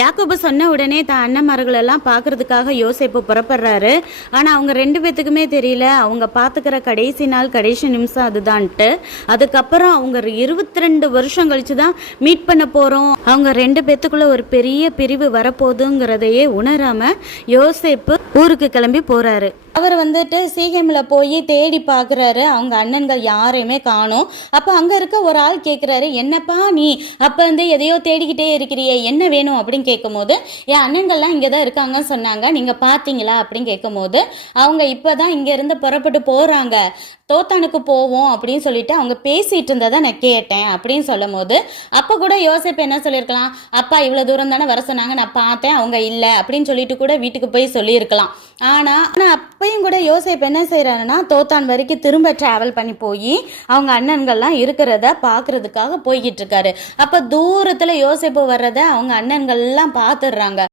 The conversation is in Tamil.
யாக்கோபு சொன்ன உடனே தான் அண்ணன்மார்கள் எல்லாம் பார்க்கறதுக்காக யோசேப்பு புறப்படுறாரு. ஆனால் அவங்க 2 பேத்துக்குமே தெரியல அவங்க பார்த்துக்கிற கடைசி நாள் கடைசி நிமிஷம் அதுதான்ட்டு. அதுக்கப்புறம் அவங்க 22 வருஷம் கழிச்சு தான் மீட் பண்ண போகிறோம், அவங்க 2 பேத்துக்குள்ள ஒரு பெரிய பிரிவு வரப்போகுதுங்கிறதையே உணராம யோசேப்பு ஊருக்கு கிளம்பி போறாரு. அவர் வந்துட்டு சீகேமில் போய் தேடி பார்க்குறாரு, அவங்க அண்ணன்கள் யாரையுமே காணோம். அப்போ அங்கே இருக்க ஒரு ஆள் கேட்குறாரு, என்னப்பா நீ அப்போ வந்து எதையோ தேடிக்கிட்டே இருக்கிறியே, என்ன வேணும் அப்படின்னு கேட்கும்போது, என் அண்ணன்கள்லாம் இங்கே தான் இருக்காங்கன்னு சொன்னாங்க, நீங்கள் பார்த்தீங்களா அப்படின்னு கேட்கும்போது, அவங்க இப்போ தான் இங்கேருந்து புறப்பட்டு போகிறாங்க, தோத்தானுக்கு போவோம் அப்படின்னு சொல்லிட்டு அவங்க பேசிகிட்டு இருந்ததை நான் கேட்டேன் அப்படின்னு சொல்லும் போது, அப்போ கூட யோசேப்பு என்ன சொல்லியிருக்கலாம், அப்பா இவ்வளோ தூரம் தானே வர சொன்னாங்க, நான் பார்த்தேன் அவங்க இல்லை அப்படின்னு சொல்லிட்டு கூட வீட்டுக்கு போய் சொல்லியிருக்கலாம். ஆனால் அப்பையும் கூட யோசேப்பு என்ன செய்கிறாருன்னா, தோத்தான் வரைக்கும் திரும்ப ட்ராவல் பண்ணி போய் அவங்க அண்ணன்கள்லாம் இருக்கிறத பார்க்கறதுக்காக போய்கிட்டு இருக்காரு. அப்போ தூரத்தில் யோசேப்பு வர்றதை அவங்க அண்ணன்கள்லாம் பார்த்துடுறாங்க.